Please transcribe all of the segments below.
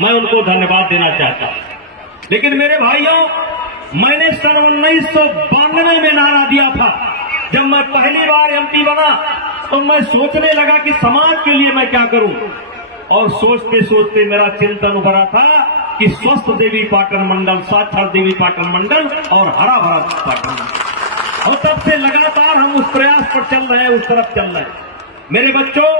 मैं उनको धन्यवाद देना चाहता हूं। लेकिन मेरे भाइयों, मैंने सन 1992 में नारा दिया था। जब मैं पहली बार एमपी बना तो मैं सोचने लगा कि समाज के लिए मैं क्या करूं, और सोचते सोचते मेरा चिंतन उभरा था कि स्वस्थ देवी पाटन मंडल, साक्षर देवी पाटन मंडल और हरा भरा पाटन मंडल, और तब से लगातार हम उस प्रयास पर चल रहे हैं, उस तरफ चल रहे हैं। मेरे बच्चों,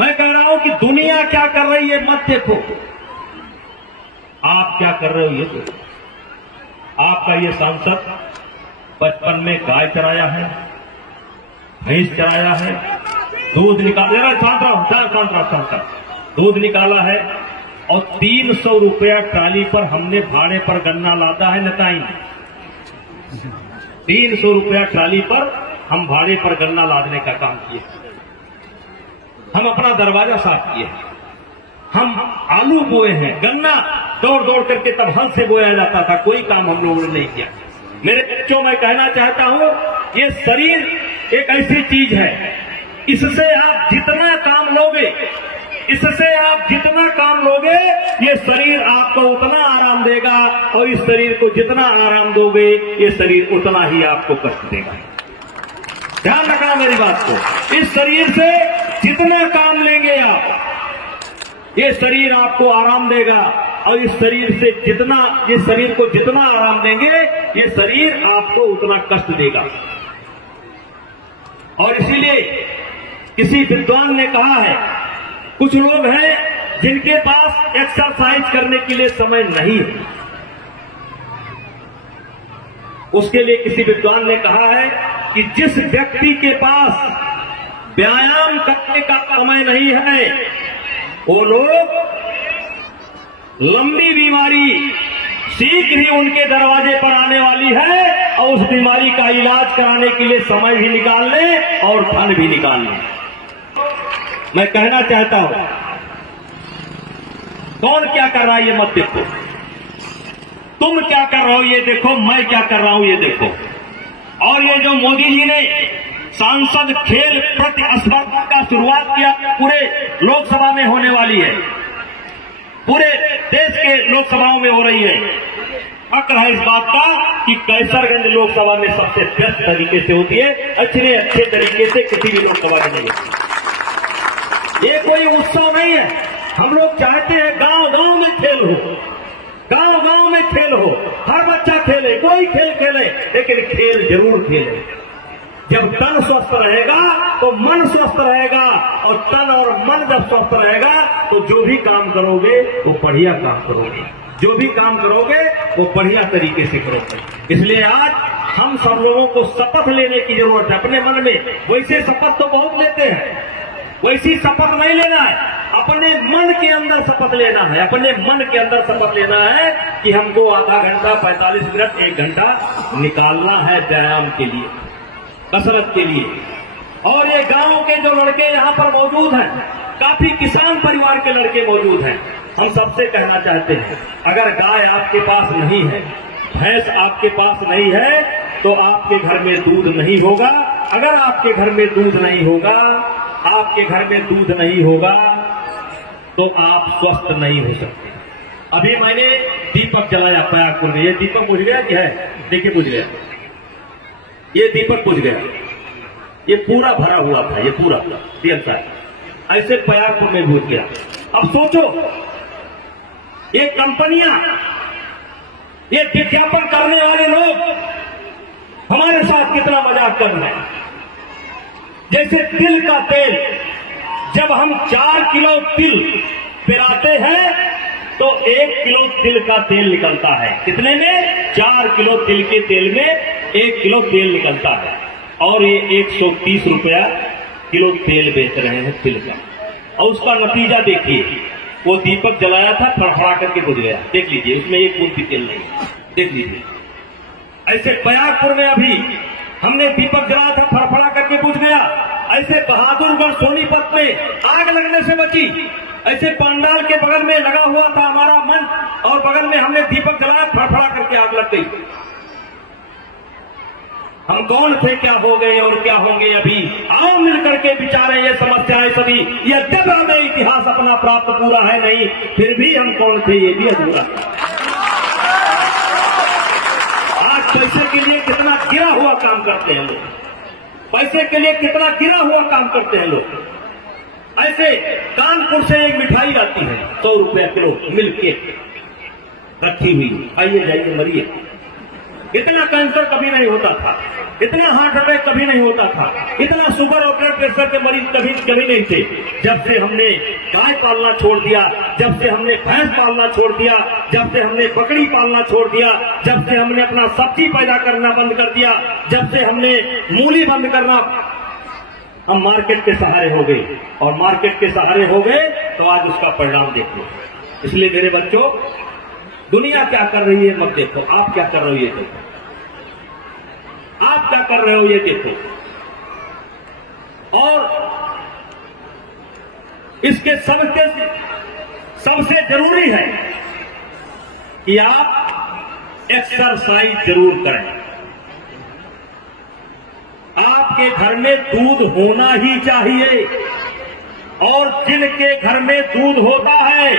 मैं कह रहा हूं कि दुनिया क्या कर रही है मत देखो, आप क्या कर रहे हो ये देखो। आपका ये सांसद बचपन में गाय चराया है, भैंस चराया है, दूध निकाला, दूध निकाला है, और 300 रुपया ट्राली पर हमने भाड़े पर गन्ना लादा है नताई। 300 रुपया ट्राली पर हम भाड़े पर गन्ना लादने का काम किए। हम अपना दरवाजा साफ किए, हम आलू बोए हैं, गन्ना दौड़ दौड़ करके तब हल से बोया जाता था, कोई काम हम लोगों ने नहीं किया। मेरे बच्चों, मैं कहना चाहता हूं, ये शरीर एक ऐसी चीज है, इससे आप जितना काम लोगे, इससे आप जितना काम लोगे, ये शरीर आपको उतना आराम देगा, और इस शरीर को जितना आराम दोगे, ये शरीर उतना ही आपको कष्ट देगा। ध्यान रखना मेरी बात को। इस शरीर से जितना काम लेंगे आप, ये शरीर आपको आराम देगा, और इस शरीर से जितना, इस शरीर को जितना आराम देंगे, ये शरीर आपको उतना कष्ट देगा। और इसीलिए किसी विद्वान ने कहा है, कुछ लोग हैं जिनके पास एक्सरसाइज करने के लिए समय नहीं है। उसके लिए किसी विद्वान ने कहा है कि जिस व्यक्ति के पास व्यायाम करने का समय नहीं है, वो लोग लंबी बीमारी शीघ्र ही उनके दरवाजे पर आने वाली है, और उस बीमारी का इलाज कराने के लिए समय भी निकाल लें और धन भी निकाल लें। मैं कहना चाहता हूं, कौन क्या कर रहा है ये मत देखो, तुम क्या कर रहे हो ये देखो, मैं क्या कर रहा हूं ये देखो। और ये जो मोदी जी ने सांसद खेल प्रतिस्पर्धा का शुरुआत किया, पूरे लोकसभा में होने वाली है, पूरे देश के लोकसभाओं में हो रही है। हक है इस बात का कि कैसरगंज लोकसभा में सबसे बेस्ट तरीके से होती है, अच्छे तरीके से किसी भी लोकसभा में नहीं होती। ये कोई उत्सव नहीं है। हम लोग चाहते हैं गांव गांव में खेल हो, गांव गांव में खेल हो, हर बच्चा खेले, कोई खेल खेले, लेकिन खेल जरूर खेले। जब तन स्वस्थ रहेगा तो मन स्वस्थ रहेगा, और तन और मन जब स्वस्थ रहेगा तो जो भी काम करोगे वो बढ़िया काम करोगे, जो भी काम करोगे वो बढ़िया तरीके से करोगे। इसलिए आज हम सब लोगों को शपथ लेने की जरूरत है अपने मन में। वैसे शपथ तो बहुत लेते हैं, वैसी शपथ नहीं लेना है, अपने मन के अंदर शपथ लेना है। अपने मन के अंदर शपथ लेना है कि हमको आधा घंटा, 45 मिनट, 1 घंटा निकालना है व्यायाम के लिए, कसरत के लिए। और ये गांव के जो लड़के यहाँ पर मौजूद हैं, काफी किसान परिवार के लड़के मौजूद हैं, हम सबसे कहना चाहते हैं, अगर गाय आपके पास नहीं है, भैंस आपके पास नहीं है, तो आपके घर में दूध नहीं होगा। अगर आपके घर में दूध नहीं होगा, आपके घर में दूध नहीं होगा, तो आप स्वस्थ नहीं हो सकते। अभी मैंने दीपक जलाया पयागपुर में, ये दीपक बुझ गया क्या है? देखिए बुझ गया, ये दीपक बुझ गया, ये पूरा भरा हुआ था, ये पूरा तेल सा ऐसे पयागपुर में बुझ गया। अब सोचो, ये कंपनियां, ये विज्ञापन करने वाले लोग हमारे साथ कितना मजाक कर रहे हैं। जैसे तिल का तेल, जब हम 4 किलो तिल पिराते हैं तो 1 किलो तिल का तेल निकलता है। कितने में? 4 किलो तिल के तेल में 1 किलो तेल निकलता है, और ये 130 रुपया किलो तेल बेच रहे हैं तिल का। और उसका नतीजा देखिए, वो दीपक जलाया था, फड़फड़ा करके बुझ गया। देख लीजिए, उसमें एक बूंद भी तेल नहीं, देख लीजिए। ऐसे पयागपुर में अभी हमने दीपक जलाया था, फड़फड़ा करके बुझ गया। ऐसे बहादुरगढ़ सोनीपत में आग लगने से बची। ऐसे पंडाल के बगल में लगा हुआ था हमारा मंच, और बगल में हमने दीपक जलाया, फड़फड़ा करके आग लग गई। हम कौन थे, क्या हो गए और क्या होंगे अभी। आओ मिलकर के विचारें ये समस्याएं सभी। यद्यपि हमें इतिहास अपना प्राप्त पूरा है नहीं, फिर भी हम कौन थे ये भी अधूरा है। आज पैसे के लिए कितना गिरा हुआ काम करते हैं लोग, पैसे के लिए कितना गिरा हुआ काम करते हैं लोग। ऐसे कानपुर से एक मिठाई आती है 100 रुपया किलो मिल्क केक रखी हुई, आइए जाइए मरिए। इतना कैंसर कभी नहीं होता था, इतना हार्ट अटैक कभी नहीं होता था, इतना शुगर और ब्लड प्रेशर के मरीज कभी नहीं थे। जब से हमने गाय पालना छोड़ दिया, जब से हमने भैंस पालना छोड़ दिया, जब से हमने बकरी पालना छोड़ दिया, जब से हमने अपना सब्जी पैदा करना बंद कर दिया, जब से हमने मूली बंद करना, हम मार्केट के सहारे हो गए। और मार्केट के सहारे हो गए तो आज उसका परिणाम देखो। इसलिए मेरे बच्चों, दुनिया क्या कर रही है मत देखो, आप क्या कर रहे हो ये देखो। आप क्या कर रहे हो ये देखो। और इसके सबसे जरूरी है कि आप एक्सरसाइज जरूर करें। आपके घर में दूध होना ही चाहिए, और जिनके घर में दूध होता है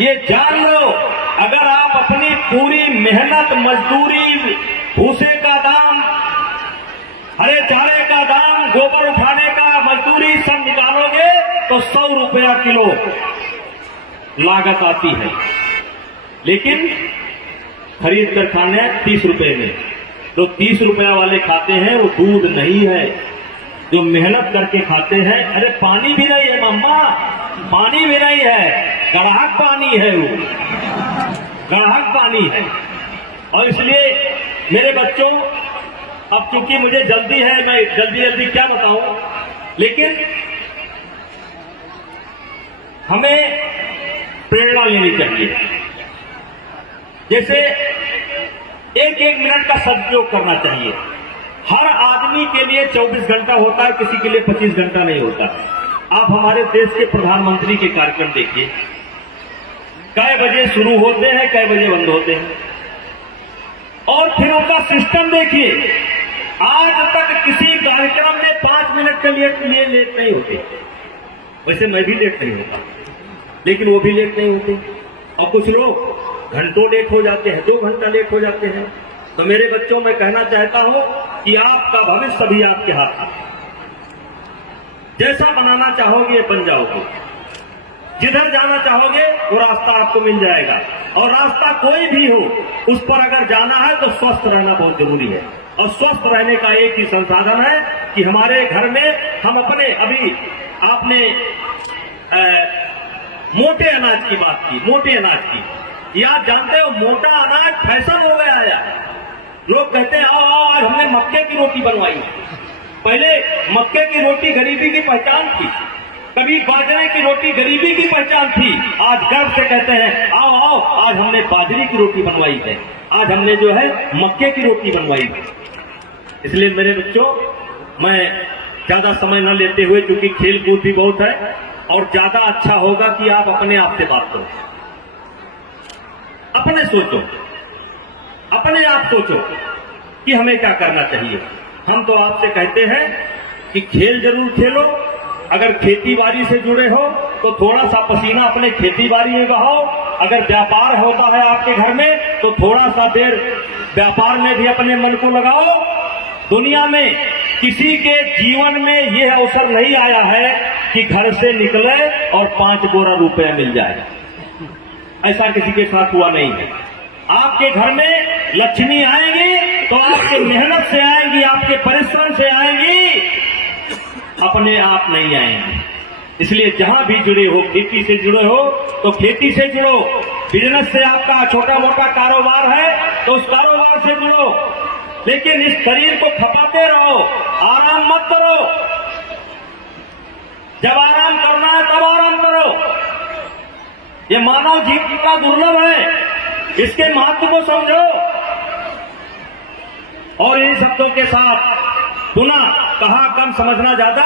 ये जान लो, अगर आप अपनी पूरी मेहनत, मजदूरी, भूसे का दाम, हरे चारे का दाम, गोबर उठाने का मजदूरी सब निकालोगे तो 100 रुपया किलो लागत आती है। लेकिन खरीद कर खाने 30 रुपए में। जो 30 रुपया वाले खाते हैं वो दूध नहीं है। जो मेहनत करके खाते हैं, अरे पानी भी नहीं है मम्मा, पानी भी नहीं है, गढ़ाक पानी है, वो गढ़ाक पानी है। और इसलिए मेरे बच्चों, अब चूंकि मुझे जल्दी है, मैं जल्दी क्या बताऊं, लेकिन हमें प्रेरणा लेनी चाहिए। जैसे एक मिनट का सदुपयोग करना चाहिए। हर आदमी के लिए 24 घंटा होता है, किसी के लिए 25 घंटा नहीं होता। आप हमारे देश के प्रधानमंत्री के कार्यक्रम देखिए, कै बजे शुरू होते हैं, कै बजे बंद होते हैं, और फिर उनका सिस्टम देखिए। आज तक किसी कार्यक्रम में 5 मिनट के लिए लेट नहीं होते। वैसे मैं भी लेट नहीं होता, लेकिन वो भी लेट नहीं होते। और कुछ लोग घंटों लेट हो जाते हैं, 2 घंटा लेट हो जाते हैं। तो मेरे बच्चों, मैं कहना चाहता हूं कि आपका भविष्य भी आपके हाथ में। जैसा बनाना चाहोगे ये बन जाओगे, जिधर जाना चाहोगे वो रास्ता आपको मिल जाएगा। और रास्ता कोई भी हो, उस पर अगर जाना है तो स्वस्थ रहना बहुत जरूरी है। और स्वस्थ रहने का एक ही संसाधन है कि हमारे घर में हम अपने, अभी आपने मोटे अनाज की बात की, मोटे अनाज की। या जानते हो, मोटा अनाज फैशन हो गया है। लोग कहते हैं आओ आज हमने मक्के की रोटी बनवाई। पहले मक्के की रोटी गरीबी की पहचान थी, कभी बाजरे की रोटी गरीबी की पहचान थी। आज गर्व से कहते हैं आओ आज हमने बाजरे की रोटी बनवाई है, आज हमने जो है मक्के की रोटी बनवाई है। इसलिए मेरे बच्चों, मैं ज्यादा समय न लेते हुए, क्योंकि खेल कूद भी बहुत है, और ज्यादा अच्छा होगा कि आप अपने आप से बात करो, अपने सोचो, अपने आप सोचो कि हमें क्या करना चाहिए। हम तो आपसे कहते हैं कि खेल जरूर खेलो, अगर खेती बाड़ी से जुड़े हो तो थोड़ा सा पसीना अपने खेती बाड़ी में बहाओ, अगर व्यापार होता है आपके घर में तो थोड़ा सा देर व्यापार में भी अपने मन को लगाओ। दुनिया में किसी के जीवन में यह अवसर नहीं आया है कि घर से निकले और 5 गोरा रुपया मिल जाए, ऐसा किसी के साथ हुआ नहीं है। आपके घर में लक्ष्मी आएंगी तो आपके मेहनत से आएंगी, आपके परिश्रम से आएंगी, अपने आप नहीं आएंगे। इसलिए जहां भी जुड़े हो, खेती से जुड़े हो तो खेती से जुड़ो, बिजनेस से आपका छोटा मोटा कारोबार है तो उस कारोबार से जुड़ो, लेकिन इस शरीर को खपाते रहो, आराम मत करो। जब आराम करना है तब आराम करो। ये मानव जीवन का दुर्लभ है, इसके महत्व को समझो। और इन शब्दों के साथ पुनः कहा कम समझना ज्यादा,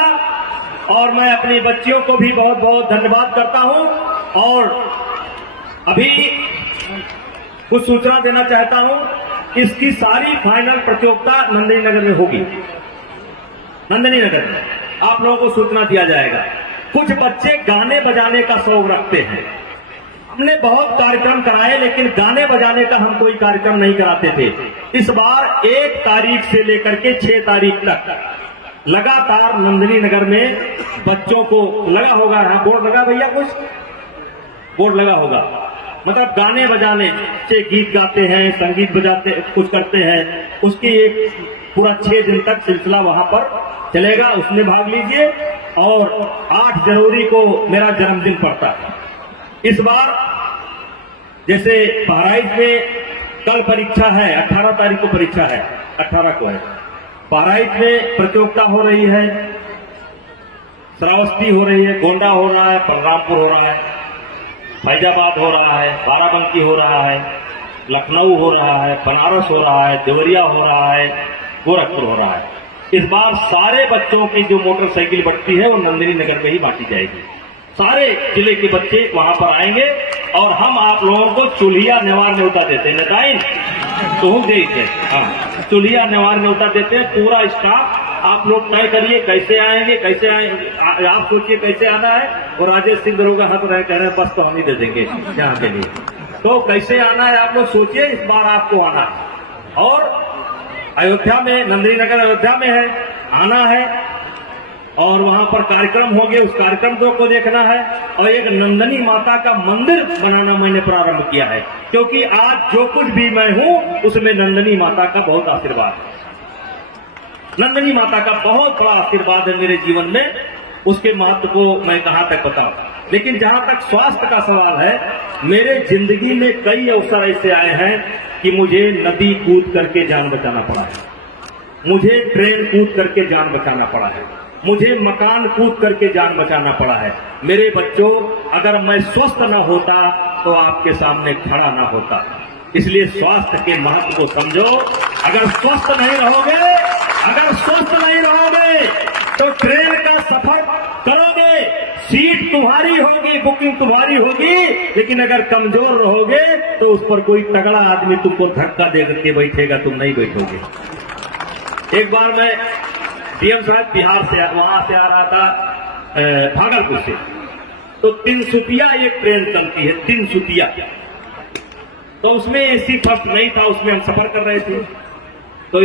और मैं अपनी बच्चियों को भी बहुत बहुत धन्यवाद करता हूं। और अभी कुछ सूचना देना चाहता हूं इसकी सारी फाइनल प्रतियोगिता नंदिनी नगर में होगी। नंदिनी नगर में आप लोगों को सूचना दिया जाएगा। कुछ बच्चे गाने बजाने का शौक रखते हैं। हमने बहुत कार्यक्रम कराए, लेकिन गाने बजाने का हम कोई कार्यक्रम नहीं कराते थे। इस बार 1 तारीख से लेकर के 6 तारीख तक लगातार नंदिनी नगर में बच्चों को लगा होगा, हाँ बोर्ड लगा भैया, कुछ बोर्ड लगा होगा, मतलब गाने बजाने से गीत गाते हैं, संगीत बजाते कुछ करते हैं, उसकी एक पूरा 6 दिन तक सिलसिला वहां पर चलेगा। उसमें भाग लीजिए। और 8 जनवरी को मेरा जन्मदिन पड़ता है। इस बार जैसे बहराइच में कल परीक्षा है, 18 तारीख को परीक्षा है, 18 को है। बहराइच में प्रतियोगिता हो रही है, श्रावस्ती हो रही है, गोंडा हो रहा है, बलरामपुर हो रहा है, फैजाबाद हो रहा है, बाराबंकी हो रहा है, लखनऊ हो रहा है, बनारस हो रहा है, देवरिया हो रहा है, गोरखपुर हो रहा है। इस बार सारे बच्चों की जो मोटरसाइकिल बढ़ती है वो नंदिनी नगर में ही बांटी जाएगी। सारे जिले के बच्चे वहां पर आएंगे और हम आप लोगों को चूल्हिया नेवार न्योता देते हैं। नताइन तो हम देते हैं, हाँ चूल्हिया नेवार न्योता देते हैं। पूरा स्टाफ आप लोग तय करिए कैसे आएंगे, कैसे आएंगे, आप सोचिए कैसे आना है। और राजेश सिंह दरोगा हाथ रहे कह रहे हैं बस तो हम ही दे देंगे यहाँ के लिए। तो कैसे आना है आप लोग सोचिए। इस बार आपको आना है और अयोध्या में, नंदिनी नगर अयोध्या में है, आना है और वहां पर कार्यक्रम होंगे, उस कार्यक्रम को देखना है। और एक नंदिनी माता का मंदिर बनाना मैंने प्रारंभ किया है, क्योंकि आज जो कुछ भी मैं हूं उसमें नंदिनी माता का बहुत आशीर्वाद है। नंदिनी माता का बहुत बड़ा आशीर्वाद है मेरे जीवन में। उसके महत्व को मैं कहां तक बताऊं। लेकिन जहां तक स्वास्थ्य का सवाल है, मेरे जिंदगी में कई अवसर ऐसे आए हैं कि मुझे नदी कूद करके जान बचाना पड़ा है, मुझे ट्रेन कूद करके जान बचाना पड़ा है, मुझे मकान कूद करके जान बचाना पड़ा है। मेरे बच्चों, अगर मैं स्वस्थ न होता तो आपके सामने खड़ा न होता। इसलिए स्वास्थ्य के महत्व को समझो। अगर स्वस्थ नहीं रहोगे तो ट्रेन का सफर करोगे, सीट तुम्हारी होगी, बुकिंग तुम्हारी होगी, लेकिन अगर कमजोर रहोगे तो उस पर कोई तगड़ा आदमी तुमको धक्का दे करके बैठेगा, तुम नहीं बैठोगे। एक बार मैं डीएम साहब बिहार से वहां से आ रहा था भागलपुर से, तो तिनसुकिया एक ट्रेन चलती है, तिनसुकिया। तो उसमें एसी फर्स्ट नहीं था, उसमें हम सफर कर रहे थे। तो